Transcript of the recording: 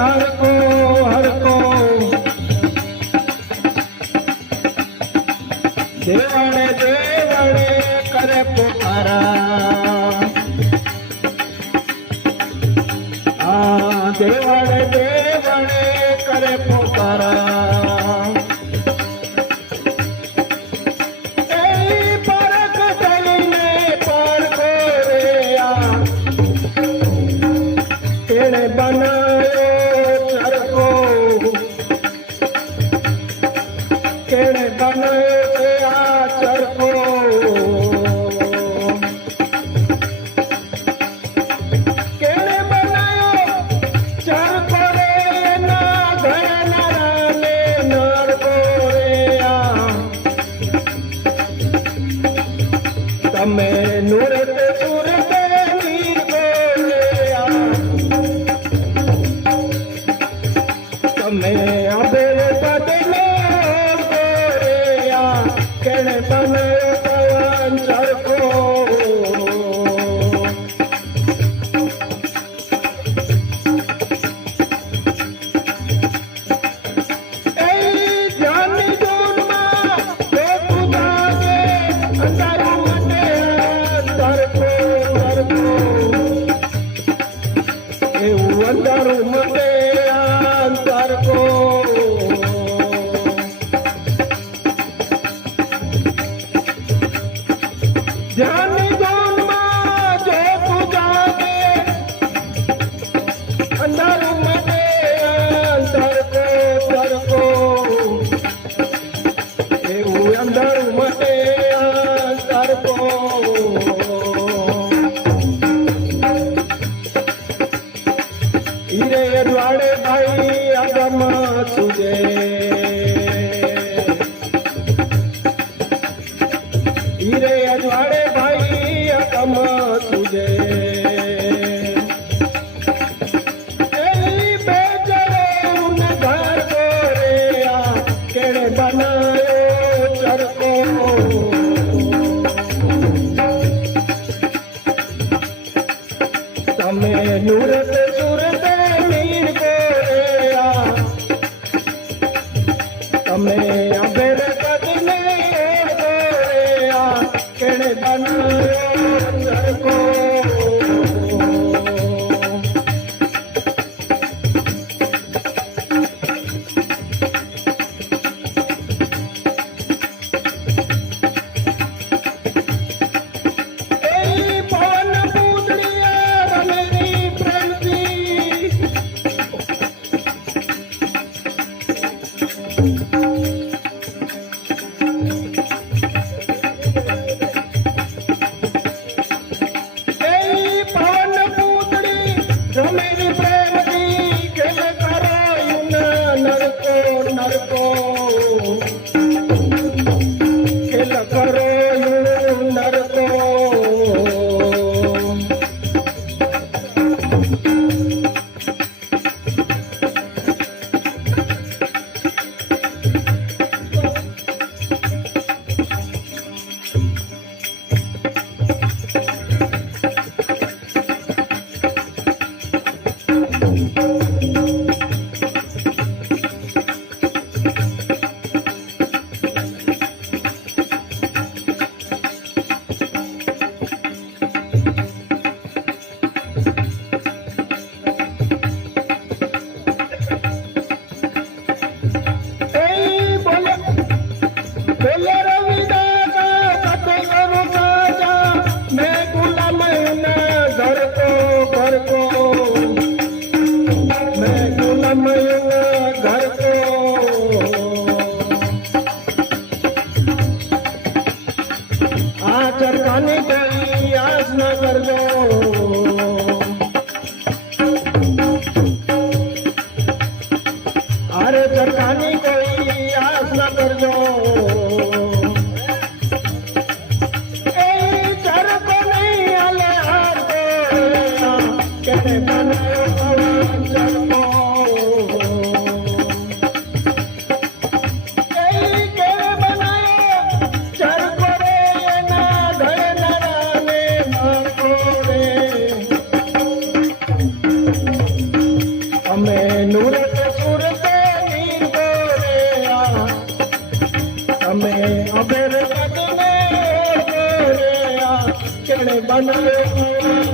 હરકો હરકો દેવણે દેવણે કરે પોકારા દેવણે દેવણે કરે પોકારા એની પરખ થઈને પડકો રે તેણે બનાવ્યો ચરકો તેણે બનાવ્યો આ ચરકો તમે નુરત સુરત વીર બોલ્યા તમે આબેલ બદલો બોલ્યા કેણે તમે પવન ચરકો અંધારું મટે અંતરકો ધ્યાનની ધૂનમાં જો તું જાગે અંધારું મટે અંતરકો તરકો એવું અંધારું મટે અંતરકો હીરે અજવાળે ભાઈ આગમ સુજે હીરે અજવાળે ભાઈ આગમ સુજે એલી બેજરે ઉન ઘર ગોરેયા કેણે બનાયો ચરકો તમે નુરત સુરત તમે અબેર બદલે કેણે બનાવ્યો ચરકો પવન પૂતળિયા રમેરી પ્રેમથી રમેરી પ્રેમથી ખેલ કરાયું નરકો નરકો ખેલ કરાયું નરકો ચરકાની કોઈ આસ ન કરજો અરે ચરકાની કોઈ આસ ન કરજો એ ચરકો નહીં હાલે હાર કે બનાયો પવન ચરકો અમે તમે અબેર પદને કેણે બનાવ્યો